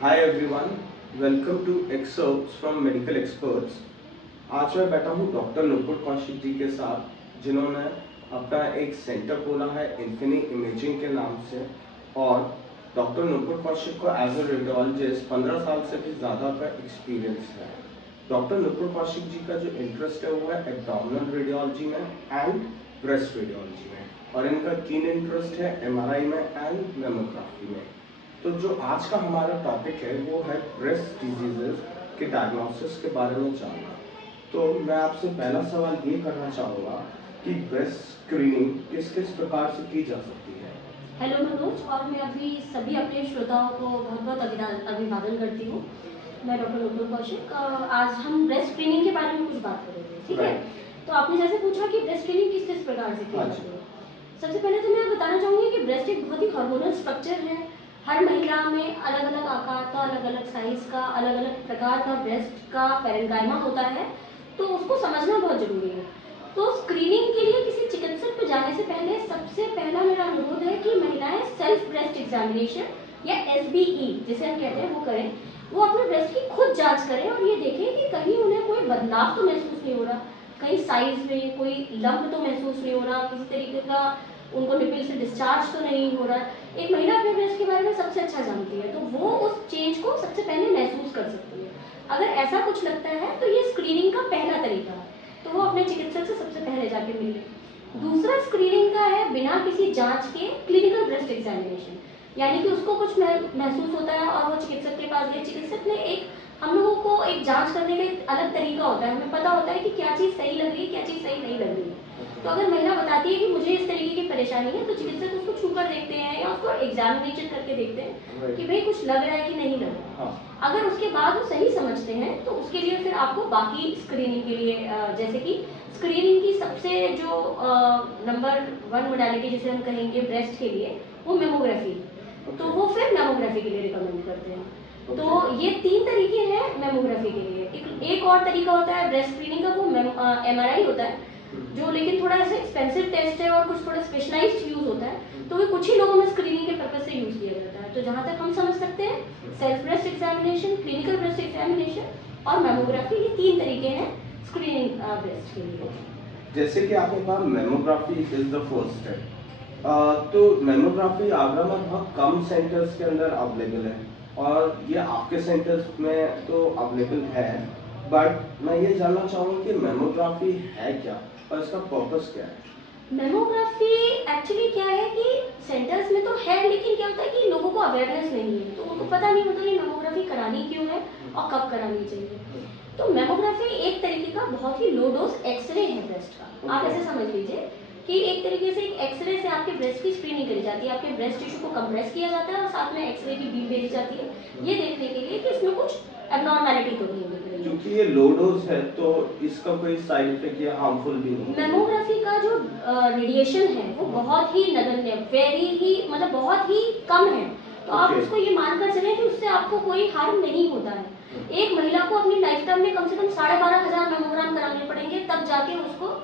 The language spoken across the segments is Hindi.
Hi everyone, welcome to excerpts from medical experts. आज मैं बैठा हूँ डॉक्टर नुपुर कौशिक जी के साथ, जिन्होंने अपना एक सेंटर खोला है इन्फिनी इमेजिंग के नाम से। और डॉक्टर नुपुर कौशिक को एज ए रेडियोलॉजिस्ट 15 साल से भी ज़्यादा का एक्सपीरियंस है। डॉक्टर नुपुर कौशिक जी का जो इंटरेस्ट है वो है एब्डोमिनल रेडियोलॉजी में एंड ब्रेस्ट रेडियोलॉजी में, और इनका कीन इंटरेस्ट है एमआरआई में एंड मेमोग्राफी में। तो जो आज का हमारा टॉपिक है वो है ब्रेस्ट डिजीजेस के डायग्नोसिस के बारे में जानना। तो मैं आपसे पहला सवाल ये करना चाहूँगा कि ब्रेस्ट स्क्रीनिंग किस किस प्रकार से की जा सकती है। हेलो मनोज, और मैं अभी सभी अपने श्रोताओं को बहुत बहुत अभिवादन करती हूँ। मैं डॉक्टर नुपुर कौशिक। आज हम ब्रेस्ट स्क्रीनिंग के बारे में कुछ बात करेंगे, ठीक है? तो आपने जैसे पूछा कि ब्रेस्ट स्क्रीनिंग किस किस प्रकार से की जाती है। सबसे पहले तो मैं बताना चाहूँगी कि ब्रेस्ट एक बहुत ही हार्मोनल स्ट्रक्चर है। हर महिला में अलग अलग आकार का, अलग अलग साइज का, अलग अलग प्रकार का ब्रेस्ट का पैरेन्काइमा होता है, तो उसको समझना बहुत जरूरी है। तो स्क्रीनिंग के लिए किसी चिकित्सक पे जाने से पहले सबसे पहला मेरा अनुरोध है कि महिलाएं सेल्फ ब्रेस्ट एग्जामिनेशन या SBE जिसे हम कहते हैं वो करें। वो अपने ब्रेस्ट की खुद जांच करें और ये देखें कि कहीं उन्हें कोई बदलाव तो महसूस नहीं हो रहा, कहीं साइज में कोई लंप तो महसूस नहीं हो रहा, किसी तरीके का उनको निपल से डिस्चार्ज तो नहीं हो रहा। एक महिला अपने ब्रेस्ट के बारे में सबसे अच्छा जानती है, तो वो उस चेंज को सबसे पहले महसूस कर सकती है। अगर ऐसा कुछ लगता है तो ये स्क्रीनिंग का पहला तरीका है, तो वो अपने चिकित्सक से सबसे पहले जाके मिले। दूसरा स्क्रीनिंग का है बिना किसी जांच के क्लिनिकल ब्रेस्ट एग्जामिनेशन, यानी कि उसको कुछ महसूस होता है और वो चिकित्सक के पास गए। चिकित्सक ने एक हम लोगों को एक जांच करने का एक अलग तरीका होता है, हमें पता होता है कि क्या चीज़ सही लग रही है, क्या चीज़ सही नहीं लग रही है। तो अगर महिला बताती है कि मुझे इस तरीके की परेशानी है, तो चिकित्सक उसको छू कर देखते हैं या उसको एग्जामिनेशन करके देखते हैं कि भाई कुछ लग रहा है कि नहीं लग रहा है। अगर उसके बाद वो सही समझते हैं तो उसके लिए फिर आपको बाकी स्क्रीनिंग के लिए जैसे कि स्क्रीनिंग की सबसे जो नंबर 1 मोडालिटी जिसे हम कहेंगे ब्रेस्ट के लिए, वो मेमोग्राफी। तो वो फिर मेमोग्राफी के लिए रिकमेंड करते हैं। तो ये 3 तरीके हैं मेमोग्राफी के लिए। एक और तरीका होता है ब्रेस्ट स्क्रीनिंग का, वो MRI होता है, जो लेकिन थोड़ा ऐसा एक्सपेंसिव टेस्ट है और कुछ थोड़ा स्पेशलाइज्ड यूज होता है, तो वो कुछ ही लोगों में स्क्रीनिंग के पर्पज से यूज किया जाता है। तो जहाँ तक हम समझ सकते हैं, self breast examination, clinical breast examination और मेमोग्राफी, ये 3 तरीके हैं स्क्रीनिंग ब्रेस्ट के लिए। जैसे कि आपने कहा mammography is the first step, तो मेमोग्राफी आगरा में बहुत कम सेंटर्स के अंदर अवेलेबल है, और ये आपके सेंटर्स में तो अवेलेबल है, बट मैं ये जानना चाहूँगा कि मेमोग्राफी है क्या और इसका पर्पस क्या है। मेमोग्राफी एक्चुअली क्या है कि सेंटर्स में तो है, लेकिन क्या होता है कि लोगों को अवेयरनेस नहीं है, तो उनको पता नहीं होता कि मेमोग्राफी करानी क्यों है और कब करानी चाहिए। तो मेमोग्राफी एक तरीके का बहुत ही लो डोज एक्सरे है ब्रेस्ट का। आप ऐसे समझ लीजिए कि एक तरीके से एक एक्सरे से आपके ब्रेस्ट की स्क्रीनिंग करी जाती है, आपके ब्रेस्ट टिश्यू को कंप्रेस किया जाता है और साथ में एक्सरे की बीम भेजी जाती है, ये देखने के लिए कि इसमें कुछ एबनॉर्मैलिटी तो नहीं दिख रही है। क्योंकि ये लो डोज है तो इसका कोई साइड इफेक्ट या हार्मफुल भी नहीं है। मेमोग्राफी का जो रेडिएशन है वो बहुत ही नगण्य, वेरी ही मतलब बहुत ही कम है, तो आप उसको ये मानकर चलें कि उससे आपको कोई हार्म नहीं होता है। एक महिला को अपनी लाइफ टाइम में कम से कम 12,500 मेमोग्राम कराने पड़ेंगे, तब जाके उसको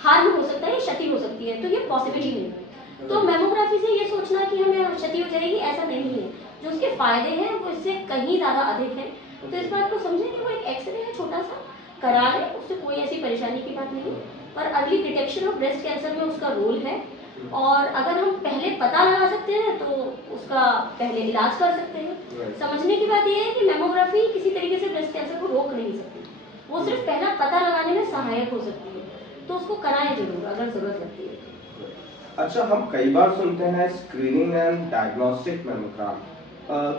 हार्म हो सकता है, क्षति हो सकती है, तो ये पॉसिबल ही नहीं है। तो मेमोग्राफी से ये सोचना कि हमें क्षति हो जाएगी, ऐसा नहीं है। जो उसके फायदे हैं वो इससे कहीं ज़्यादा अधिक है। तो इस बात को समझें कि वो एक एक्सरे है छोटा सा, करा ले, उससे कोई ऐसी परेशानी की बात नहीं है, पर early detection of breast cancer में उसका रोल है। और अगर हम पहले पता लगा सकते हैं तो उसका पहले इलाज कर सकते हैं। समझने की बात यह है कि मेमोग्राफी किसी तरीके से ब्रेस्ट कैंसर को रोक नहीं सकती, वो सिर्फ पहला पता लगाने में सहायक हो सकती है, तो उसको कराएं जरूर अगर जरूरत लगती है तो। अच्छा, हम कई बार सुनते हैं स्क्रीनिंग एंड डायग्नोस्टिक मेमोग्राम,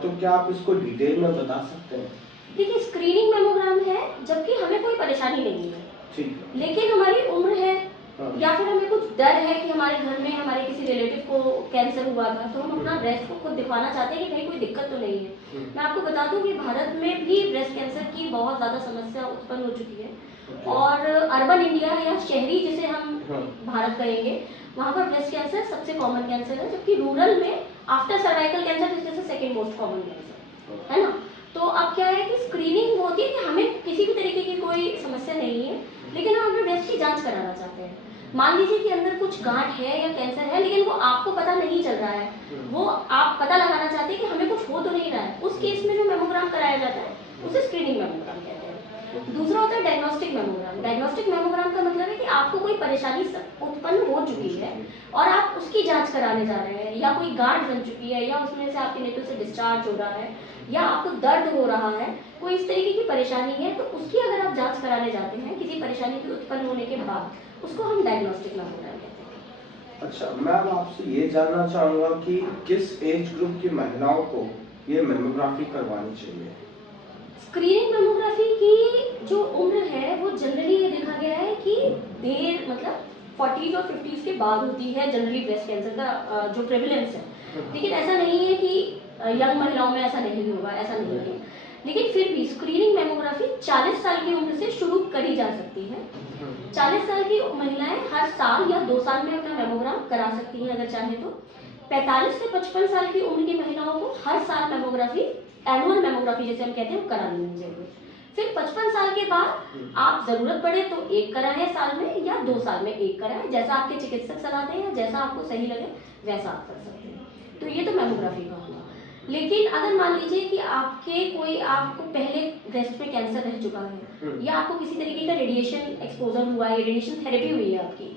तो क्या आप इसको डिटेल में बता सकते हैं। देखिए, स्क्रीनिंग मेमोग्राम है जबकि हमें कोई परेशानी नहीं है, ठीक है, लेकिन हमारी उम्र है या फिर हमें कुछ डर है कि हमारे घर में हमारे किसी रिलेटिव को कैंसर हुआ था, तो हम अपना ब्रेस्ट को खुद दिखवाना चाहते हैं कि कहीं कोई दिक्कत तो नहीं है। मैं आपको बता दूं कि भारत में भी ब्रेस्ट कैंसर की बहुत ज़्यादा समस्या उत्पन्न हो चुकी है, और अर्बन इंडिया या शहरी जिसे हम भारत कहेंगे, वहाँ पर ब्रेस्ट कैंसर सबसे कॉमन कैंसर है, जबकि रूरल में आफ्टर सर्वाइकल कैंसर जैसे सेकेंड मोस्ट कॉमन कैंसर है ना। तो अब क्या है कि स्क्रीनिंग होती है कि हमें किसी भी तरीके की कोई समस्या नहीं है, लेकिन हम अपने ब्रेस्ट की जांच कराना चाहते हैं। मान लीजिए कि अंदर कुछ गांठ है या कैंसर है, लेकिन वो आपको पता नहीं चल रहा है, वो आप पता लगाना चाहते हैं कि हमें कुछ हो तो नहीं रहा है, उस केस में जो मेमोग्राम कराया जाता है उसे स्क्रीनिंग मेमोग्राम कहते हैं। दूसरा होता है डायग्नोस्टिक मेमोग्राम। डायग्नोस्टिक मेमोग्राम का मतलब है कि आपको कोई परेशानी उत्पन्न हो चुकी है और आप उसकी जांच कराने जा रहे हैं, या कोई गांठ बन चुकी है, या उसमें से आपके निपल से डिस्चार्ज हो रहा है, या आपको दर्द हो रहा है, कोई इस तरीके की परेशानी है, तो उसकी अगर आप जांच कराने जाते हैं किसी परेशानी के उत्पन्न होने के बाद, उसको हम डायग्नोस्टिक मेमोग्राम कहते हैं। अच्छा मैम, आपसे ये जानना चाहूँगा कि किस एज ग्रुप की महिलाओं को ये मेमोग्राफी करवानी चाहिए? स्क्रीनिंग मेमोग्राफी की जो उम्र है वो जनरली ये देखा गया है कि देर मतलब 40s और 50s के बाद होती है जनरली ब्रेस्ट कैंसर का जो प्रेवलेंस है। लेकिन ऐसा नहीं है कि यंग महिलाओं में ऐसा नहीं होगा, ऐसा नहीं है। लेकिन फिर भी स्क्रीनिंग मेमोग्राफी 40 साल की उम्र से शुरू करी जा सकती है। 40 साल की महिलाएं हर साल या 2 साल में अपना मेमोग्राम करा सकती हैं अगर चाहे तो। 45 से 55 साल की उम्र की महिलाओं को हर साल मेमोग्राफी, एनुअल मेमोग्राफी जैसे हम कहते हैं, वो करानी है जरूर। फिर 55 साल के बाद आप जरूरत पड़े तो एक कराएं साल में, या 2 साल में एक कराएं, जैसा आपके चिकित्सक सलाह दें या जैसा आपको सही लगे वैसा आप कर सकते हैं। तो ये तो मेमोग्राफी का हुआ। लेकिन अगर मान लीजिए कि आपको पहले ब्रेस्ट में कैंसर रह चुका है, या आपको किसी तरीके का रेडिएशन एक्सपोजर हुआ है, रेडिएशन थेरेपी हुई है आपकी,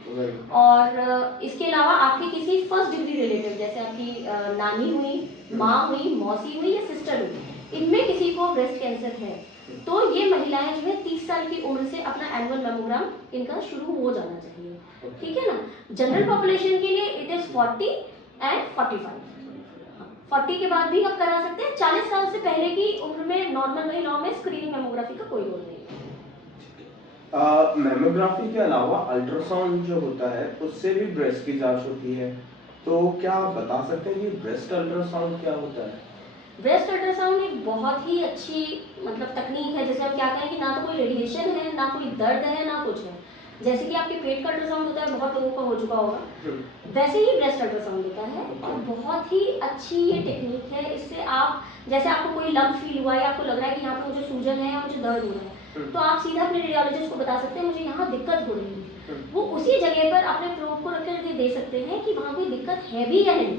और इसके अलावा आपके किसी फर्स्ट डिग्री रिलेटिव जैसे आपकी नानी हुई, माँ हुई, मौसी हुई या सिस्टर हुई, इनमें किसी को ब्रेस्ट कैंसर है, तो ये महिलाएं जो है 30 साल की उम्र से अपना एनुअल मेमोग्राम इनका शुरू हो जाना चाहिए। ठीक है ना। जनरल पॉपुलेशन के लिए इट इज 40 एंड 45। 40 के बाद भी आप करा सकते हैं। 40 साल से पहले की उम्र में नॉर्मल महिलाओं में स्क्रीनिंग मेमोग्राफी का कोई रोल नहीं है। मेमोग्राफी के अलावा अल्ट्रासाउंड जो होता है उससे भी ब्रेस्ट की जांच होती है, तो क्या आप बता सकते हैं कि ब्रेस्ट अल्ट्रासाउंड क्या होता है? ब्रेस्ट अल्ट्रासाउंड एक बहुत ही अच्छी मतलब तकनीक है, जैसे हम क्या कहें कि ना तो कोई रेडिएशन है, ना कोई दर्द है, ना कुछ है। जैसे कि आपके पेट का अल्ट्रासाउंड होता है, बहुत लोगों का हो चुका होगा, वैसे ही ब्रेस्ट अल्ट्रासाउंड होता है। और बहुत ही अच्छी ये टेक्निक है। इससे आप, जैसे आपको कोई लंप फील हुआ है, आपको लग रहा है कि यहाँ पे मुझे सूजन है या मुझे दर्द हो रहा है, तो आप सीधा अपने रेडियोलॉजिस्ट को बता सकते हैं मुझे यहाँ दिक्कत हो रही है। वो उसी जगह पर अपने प्रोब को रख कर दे सकते हैं कि वहाँ कोई दिक्कत है भी या नहीं।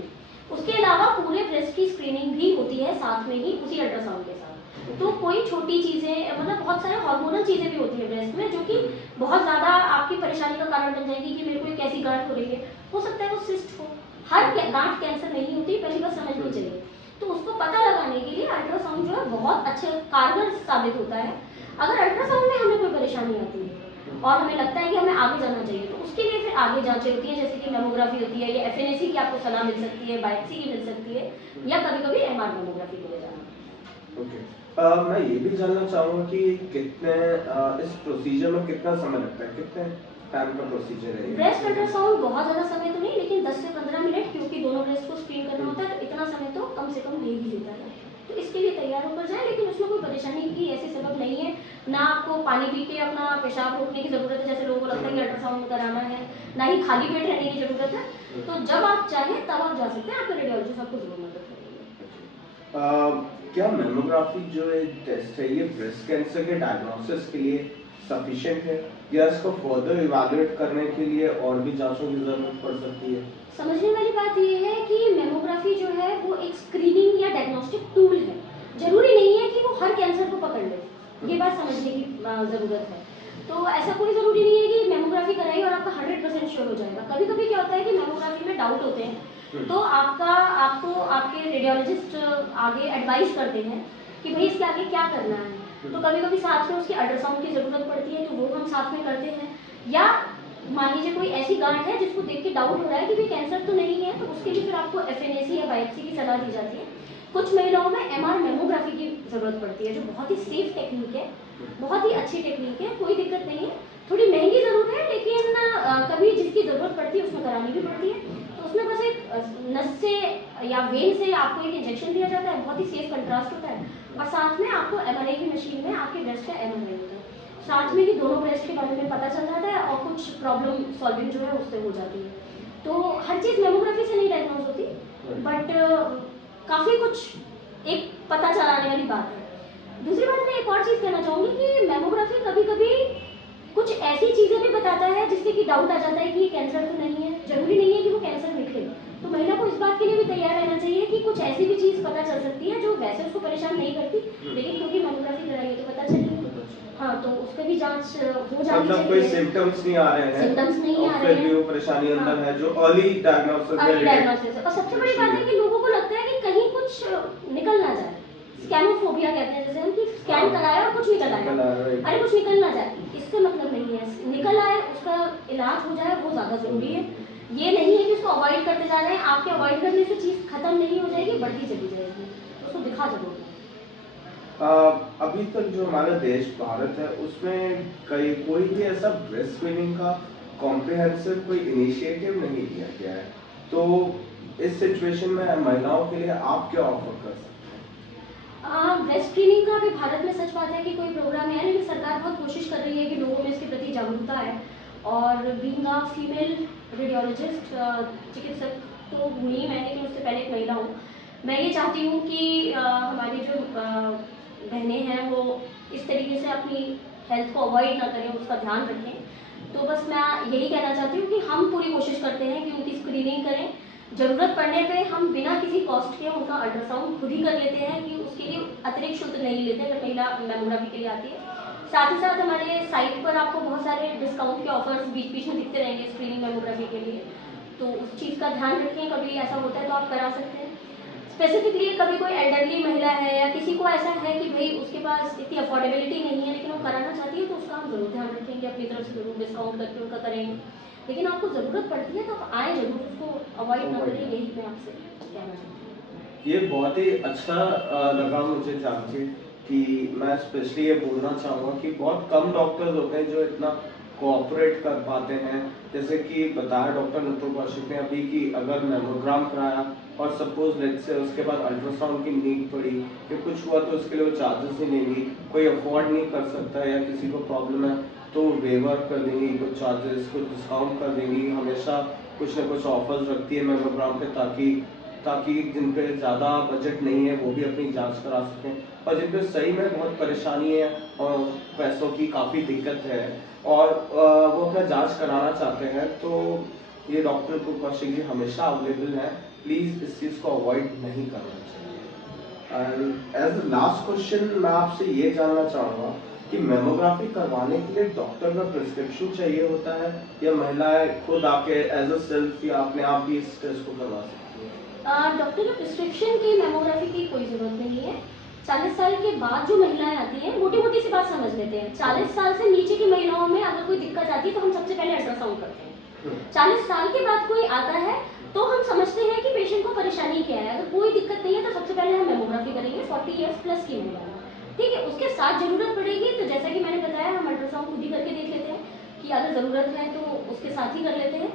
उसके अलावा पूरे ब्रेस्ट की स्क्रीनिंग भी होती है साथ में ही उसी अल्ट्रासाउंड के साथ। तो कोई छोटी चीज़ें, मतलब बहुत सारे हार्मोनल चीज़ें भी होती है ब्रेस्ट में, जो कि बहुत ज़्यादा आपकी परेशानी का कारण बन जाएगी कि मेरे को एक ऐसी गांठ हो रही है, हो सकता है वो सिस्ट हो। हर गांठ कैंसर नहीं होती, पहली बात समझनी चाहिए। तो उसको पता लगाने के लिए अल्ट्रासाउंड जो है बहुत अच्छे कारगर साबित होता है। अगर अल्ट्रासाउंड में हमें कोई परेशानी आती है और हमें लगता है कि हमें आगे जाना चाहिए, तो उसके लिए फिर आगे जांचें होती हैं, जैसे कि मेमोग्राफी होती है, या एफएनएसी की आपको सलाह मिल सकती है, बायोप्सी की मिल सकती है, या कभी कभी एमआर मेमोग्राफी के लिए जाना। ओके। मैं ये भी जानना चाहूँगा कि कितने इस प्रोसीजर में कितना समय लगता है, कितने टाइम का प्रोसीजर है ये? ब्रेस्ट अल्ट्रासाउंड बहुत ज़्यादा समय तो नहीं, लेकिन 10 से 15 मिनट, क्योंकि दोनों ब्रेस्ट को स्क्रीन करना होता है, तो इतना समय तो कम से कम ले ही लेता है। तो इसके लिए तैयार होकर जाए, लेकिन उसमें कोई परेशानी की ऐसी सबब नहीं है। ना आपको पानी पी के अपना पेशाब रोकने की ज़रूरत है, जैसे लोगों को लगता है कि अल्ट्रासाउंड कराना है, ना ही खाली पेट रहने की ज़रूरत है। तो जब आप चाहें तब आप जा सकते हैं, आपके रेडियोलॉजिस्ट आपको जरूर मदद करेंगे। क्या मेमोग्राफी जो एक टेस्ट है ये ब्रेस्ट कैंसर के डायग्नोसिस के लिए सफिशिएंट है, या इसको फर्दर इवैल्यूएट करने के लिए और भी जांचों की जरूरत पड़ सकती है? समझने वाली बात यह है कि मेमोग्राफी जो है वो एक स्क्रीनिंग या डायग्नोस्टिक टूल है। जरूरी नहीं है कि वो हर कैंसर को पकड़ ले, ये बात समझने की ज़रूरत है। तो ऐसा कोई ज़रूरी नहीं है कि मेमोग्राफी कराई और आपका 100% श्योर हो जाएगा। कभी कभी क्या होता है कि मेमोग्राफी में डाउट होते हैं, तो आपको आपके रेडियोलॉजिस्ट आगे एडवाइस करते हैं कि भाई इसके आगे क्या करना है। तो कभी कभी साथ में उसकी अल्ट्रासाउंड की ज़रूरत पड़ती है, तो वो हम साथ में करते हैं। या मान लीजिए कोई ऐसी गांठ है जिसको देख के डाउट हो रहा है कि भाई कैंसर तो नहीं है, तो उसके लिए फिर आपको एफएनएसी या बायोप्सी की सलाह दी जाती है। कुछ महिलाओं में एमआर मेमोग्राफी की ज़रूरत पड़ती है, जो बहुत ही सेफ टेक्निक है, बहुत ही अच्छी टेक्निक है, कोई दिक्कत नहीं है। थोड़ी महंगी ज़रूर है, लेकिन कभी जिसकी ज़रूरत पड़ती है उसमें करानी भी पड़ती है। तो उसमें बस एक नस से या वेन से आपको एक इंजेक्शन दिया जाता है, बहुत ही सेफ कंट्रास्ट होता है, और साथ में आपको एमआरआई की मशीन में आपके ब्रेस्ट का एमआरआई होता है। साथ में ही दोनों ब्रेस्ट के बारे में पता चल जाता है, और कुछ प्रॉब्लम सॉल्विंग जो है उससे हो जाती है। तो हर चीज़ मेमोग्राफी से नहीं डायग्नोज होती, बट काफ़ी कुछ एक पता चलाने वाली बात है। दूसरी बात मैं एक और चीज़ कहना चाहूँगी कि मेमोग्राफी कभी कभी कुछ ऐसी चीज़ें भी बताता है जिससे कि डाउट आ जाता है कि ये कैंसर तो नहीं है, जरूरी नहीं है कि वो कैंसर निकले। तो महिला को इस बात के लिए भी तैयार रहना चाहिए कि कुछ ऐसी भी चीज़ पता चल सकती है जो वैसे उसको परेशान नहीं करती, लेकिन क्योंकि मेमोग्राफी कराई है तो पता चली। हाँ, तो उसका भी जांच हो जानी मतलब कोई सिम्टम्स नहीं आ रहे हैं, सिम्टम्स नहीं आ रहे फिर भी हैं, वो परेशानी अंदर हाँ, है, जो अर्ली डायग्नोसिस और सबसे बड़ी बात है कि लोगों को लगता है कि कहीं कुछ निकल ना जाए, स्कैनोफोबिया कहते हैं जैसे हम, कि स्कैन कराया और कुछ निकल आया, अरे कुछ निकल ना जाए, इससे मतलब नहीं है, निकल आए उसका इलाज हो जाए वो ज़्यादा ज़रूरी है। ये नहीं है कि उसको अवॉइड करते जा रहे हैं, आपके अवॉइड करने से चीज़ खत्म नहीं हो जाएगी, बढ़ती चली जाएगी, उसको दिखा जरूर। अभी तक जो हमारा देश भारत है उसमें कोई भी ऐसा ब्रेस्ट स्क्रीनिंग का कॉम्प्रिहेंसिव कोई इनिशिएटिव नहीं लिया गया है, तो इस सिचुएशन में महिलाओं के लिए आप क्या ऑफर कर सकते हैं? ब्रेस्ट स्क्रीनिंग का अभी भारत में सच बात है कि कोई प्रोग्राम है, लेकिन सरकार बहुत कोशिश कर रही है कि लोगों में इसके प्रति जागरूकता है। और बीइंग अ फीमेल रेडियोलॉजिस्ट, चिकित्सक तो हुई मैं, लेकिन उससे पहले एक महिला हूँ। मैं ये चाहती हूँ कि हमारी जो बहनें हैं वो इस तरीके से अपनी हेल्थ को अवॉइड ना करें, उसका ध्यान रखें। तो बस मैं यही कहना चाहती हूँ कि हम पूरी कोशिश करते हैं कि उनकी स्क्रीनिंग करें, ज़रूरत पड़ने पे हम बिना किसी कॉस्ट के उनका अल्ट्रासाउंड खुद ही कर लेते हैं, कि उसके लिए अतिरिक्त शुल्क नहीं लेते अगर महिला मेमोग्राफी के लिए आती है। साथ ही साथ हमारे साइट पर आपको बहुत सारे डिस्काउंट के ऑफर्स बीच बीच में दिखते रहेंगे स्क्रीनिंग मेमोग्राफी के लिए, तो उस चीज़ का ध्यान रखें, कभी ऐसा होता है तो आप करा सकते हैं। स्पेसिफिकली कभी कोई एल्डरली महिला है या किसी को ऐसा है कि भाई उसके पास इतनी अफोर्डेबिलिटी नहीं है लेकिन वो कराना चाहती है, तो उसका हम जरूर ध्यान रखेंगे, अपनी तरफ से जरूर डिस्काउंट करके उनका करेंगे। लेकिन आपको ज़रूरत पड़ती है तो आप आए जरूर, उसको अवॉइड ना करें, यही मैं आपसे कहना चाहती हूँ। ये बहुत ही अच्छा लगा मुझे जान के कि मैं स्पेशली ये बोलना चाहूँगा कि बहुत कम डॉक्टर्स होते हैं जो इतना कोऑपरेट कर पाते हैं। जैसे कि बताया डॉक्टर नुपुर कौशिक ने अभी कि अगर मेमोग्राम कराया और सपोज लेट से उसके बाद अल्ट्रासाउंड की नीड पड़ी कि कुछ हुआ तो उसके लिए वो चार्जेस ही लेंगी, कोई अफोर्ड नहीं कर सकता या किसी को प्रॉब्लम है तो वेवर कर देंगी कुछ चार्जेस, कुछ डिस्काउंट कर देंगी, हमेशा कुछ ना कुछ ऑफर्स रखती है मेमोग्राम पे ताकि जिन पे ज़्यादा बजट नहीं है वो भी अपनी जांच करा सकें, और जिन पे सही में बहुत परेशानी है और पैसों की काफ़ी दिक्कत है और वो अपना जांच कराना चाहते हैं, तो ये डॉक्टर कौशिक जी हमेशा अवेलेबल हैं। प्लीज़ इस चीज़ को अवॉइड नहीं करना चाहिए। And as the last question मैं आपसे ये जानना चाहूँगा कि मेमोग्राफी करवाने के लिए डॉक्टर का प्रिस्क्रिप्शन चाहिए होता है या महिलाएं खुद आके एज अ सेल्फ या अपने आप भी इस टेस्ट को करवा सकती है? डॉक्टर के प्रिस्क्रिप्शन की मेमोग्राफी की कोई ज़रूरत नहीं है। 40 साल के बाद जो महिलाएं आती हैं, मोटी मोटी सी बात समझ लेते हैं, 40 साल से नीचे की महिलाओं में अगर कोई दिक्कत आती है तो हम सबसे पहले अल्ट्रासाउंड करते हैं। 40 साल के बाद कोई आता है तो हम समझते हैं कि पेशेंट को परेशानी क्या है, अगर कोई दिक्कत नहीं है तो सबसे पहले हम मेमोग्राफी करेंगे 40 ईयर्स प्लस की महिला, ठीक है। उसके साथ ज़रूरत पड़ेगी तो जैसा कि मैंने बताया, हम अल्ट्रासाउंड खुद ही करके देख लेते हैं कि अगर ज़रूरत है तो उसके साथ ही कर लेते हैं,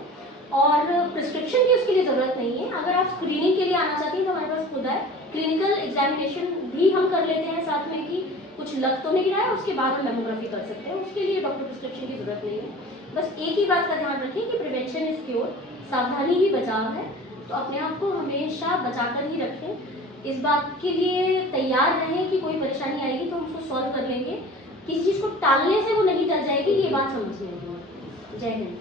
और प्रिस्क्रिप्शन की उसके लिए ज़रूरत नहीं है। अगर आप स्क्रीनिंग के लिए आना चाहती हैं तो हमारे पास खुद है, क्लिनिकल एग्जामिनेशन भी हम कर लेते हैं साथ में कि कुछ लग तो नहीं रहा है, उसके बाद हम मेमोग्राफी कर सकते हैं, उसके लिए डॉक्टर प्रिस्क्रिप्शन की ज़रूरत नहीं है। बस एक ही बात का ध्यान रखें कि प्रिवेंशन इज क्योर, सावधानी ही बचाव है, तो अपने आप को हमेशा बचाकर ही रखें, इस बात के लिए तैयार रहें कि कोई परेशानी आएगी तो हम उसको सॉल्व कर लेंगे, किसी चीज़ को टालने से वो नहीं टल जाएगी, ये बात समझ लेंगे। जय Hind.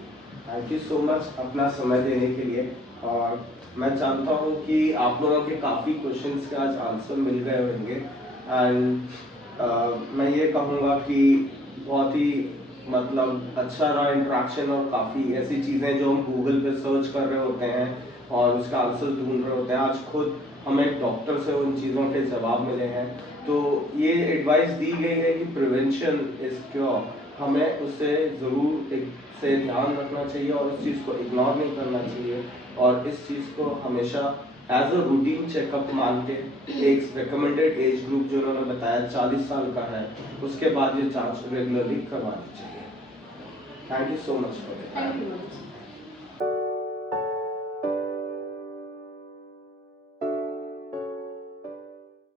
Thank you so much अपना समय देने के लिए, और मैं जानता हूँ कि आप लोगों के काफ़ी क्वेश्चंस के आज आंसर मिल गए होंगे। एंड मैं ये कहूँगा कि बहुत ही मतलब अच्छा रहा इंटरेक्शन, और काफ़ी ऐसी चीज़ें जो हम गूगल पे सर्च कर रहे होते हैं और उसका आंसर ढूंढ रहे होते हैं, आज खुद हमें डॉक्टर से उन चीज़ों के जवाब मिले हैं। तो ये एडवाइस दी गई है कि प्रिवेंशन इज़ क्योर, हमें उसे ज़रूर एक से ध्यान रखना चाहिए और उस चीज़ को इग्नोर नहीं करना चाहिए, और इस चीज़ को हमेशा एज अ रूटीन चेकअप मान के एक रिकमेंडेड एज ग्रुप जो उन्होंने बताया 40 साल का है, उसके बाद ये जांच रेगुलरली करवानी चाहिए। Thank you so much for thank you.